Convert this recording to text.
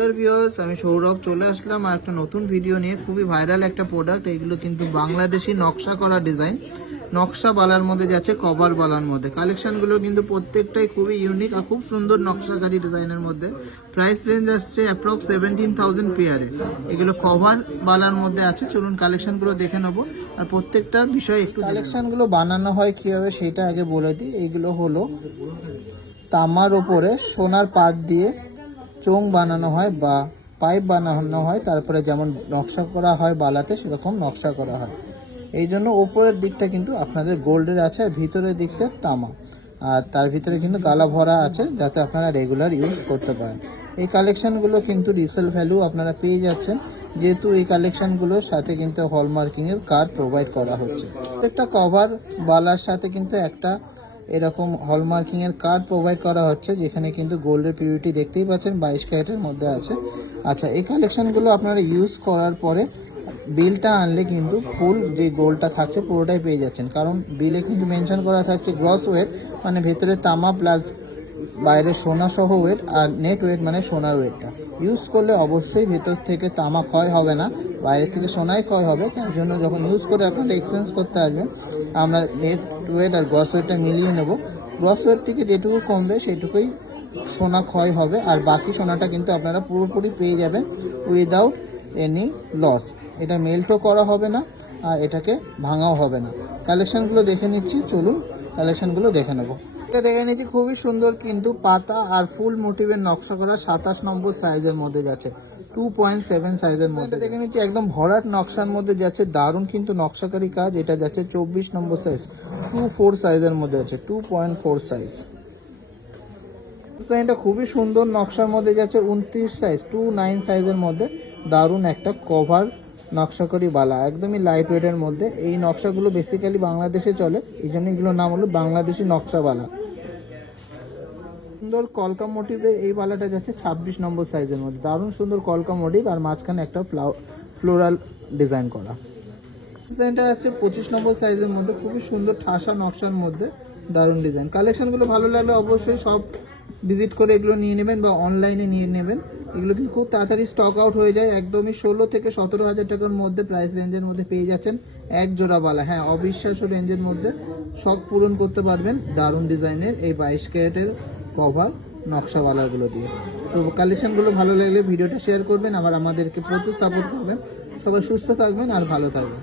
নমস্কার ভিউয়ার্স, আমি সৌরভ চলে আসলাম আর একটা নতুন ভিডিও নিয়ে। খুবই ভাইরাল একটা প্রোডাক্ট। এগুলো কিন্তু বাংলাদেশি নকশা করা ডিজাইন, নকশা বালার মধ্যে যাচ্ছে, কভার বালার মধ্যে। কালেকশনগুলো কিন্তু প্রত্যেকটাই খুবই ইউনিক আর খুব সুন্দর নকশাকারী ডিজাইনের মধ্যে। প্রাইস রেঞ্জ আসছে অ্যাপ্রক্স 17,000 পেয়ারে। এগুলো কভার বালার মধ্যে আছে। চলুন কালেকশনগুলো দেখে নেবো আর প্রত্যেকটার বিষয়ে একটু। কালেকশনগুলো বানানো হয় কীভাবে সেটা আগে বলে দিই। এইগুলো হলো তামার ওপরে সোনার পাত দিয়ে চোং বানানো হয় বা পাইপ বানানো হয়, তারপরে যেমন নকশা করা হয় বালাতে সেরকম নকশা করা হয়। এই জন্য ওপরের দিকটা কিন্তু আপনাদের গোল্ডের আছে আর ভিতরের দিকটা তামা, আর তার ভিতরে কিন্তু গালা ভরা আছে যাতে আপনারা রেগুলার ইউজ করতে পারেন। এই কালেকশানগুলো কিন্তু রিসেল ভ্যালু আপনারা পেয়ে যাচ্ছেন, যেহেতু এই কালেকশানগুলোর সাথে কিন্তু হলমার্কিংয়ের কার্ড প্রোভাইড করা হচ্ছে। একটা কভার বালার সাথে কিন্তু একটা এরকম হলমার্কিংয়ের কার্ড প্রোভাইড করা হচ্ছে, যেখানে কিন্তু গোল্ডের পিউরিটি দেখতেই পাচ্ছেন 22 ক্যারেটের মধ্যে আছে। আচ্ছা, এই কালেকশানগুলো আপনারা ইউজ করার পরে বিলটা আনলে কিন্তু ফুল যে গোল্ডটা থাকছে পুরোটাই পেয়ে যাচ্ছেন, কারণ বিলে কিন্তু মেনশন করা থাকছে গ্রস ওয়েট মানে ভেতরে তামা প্লাস বাইরে সোনা সহ ওয়েট, আর নেট ওয়েট মানে সোনার ওয়েটটা। ইউজ করলে অবশ্যই ভেতর থেকে তামা ক্ষয় হবে না, বাইরে থেকে সোনাই ক্ষয় হবে। তাই জন্য যখন ইউজ করে আপনারা এক্সচেঞ্জ করতে আসবেন, আমরা নেট ওয়েট আর গ্রস ওয়েটটা মিলিয়ে নেব। গ্রস ওয়েট থেকে যেটুকু কমবে সেটুকুই সোনা ক্ষয় হবে, আর বাকি সোনাটা কিন্তু আপনারা পুরোপুরি পেয়ে যাবেন উইদাউট এনি লস। এটা মেল্টও করা হবে না আর এটাকে ভাঙাও হবে না। কালেকশানগুলো দেখে নিচ্ছি, চলুন কালেকশানগুলো দেখে নেব। এটা দেখে নিচ্ছি, খুবই সুন্দর কিন্তু পাতা আর ফুল মোটিভের নকশা করা 27 নম্বর সাইজের মধ্যে যাচ্ছে, 2.7 সাইজের মধ্যে দেখে নিচ্ছি। একদম ভরাট নকশার মধ্যে যাচ্ছে, দারুণ কিন্তু নকশাকারী কাজ। এটা যাচ্ছে 24 নম্বর সাইজ, 2.4 সাইজের মধ্যে আছে, 2.4 সাইজ। এটা খুবই সুন্দর নকশার মধ্যে যাচ্ছে, 29 সাইজ, 29 সাইজের মধ্যে। দারুণ একটা কভার নকশাকারী বালা, একদমই লাইট ওয়েটের মধ্যে। এই নকশাগুলো বেসিক্যালি বাংলাদেশে চলে, এই জন্য এগুলোর নাম হলো বাংলাদেশি নকশা বালা। সুন্দর কলকা মোটিভে এই বালাটা যাচ্ছে 26 নম্বর সাইজের মধ্যে, দারুণ সুন্দর কলকা মোটিভ আর মাঝখানে একটা ফ্লোরাল ডিজাইন করা। ডিজাইনটা আছে 25 নম্বর সাইজের মধ্যে, খুবই সুন্দর ঠাসা নকশার মধ্যে, দারুণ ডিজাইন। কালেকশনগুলো ভালো লাগলে অবশ্যই সব ভিজিট করে এগুলো নিয়ে নেবেন বা অনলাইনে নিয়ে নেবেন। এগুলো কিন্তু খুব তাড়াতাড়ি স্টক আউট হয়ে যায়। একদমই 16 থেকে 17,000 টাকার মধ্যে প্রাইস রেঞ্জের মধ্যে পেয়ে যাচ্ছেন এক জোড়া বালা। হ্যাঁ, অবিশ্বাস্য রেঞ্জের মধ্যে সব পূরণ করতে পারবেন দারুণ ডিজাইনের এই 22 ক্যারেটের কভার নকশা বালাগুলো দিয়ে। তো কালেকশনগুলো ভালো লাগলে ভিডিওটা শেয়ার করবেন, আবার আমাদেরকে প্রচুর সাপোর্ট করবেন। সবাই সুস্থ থাকবেন আর ভালো থাকবেন।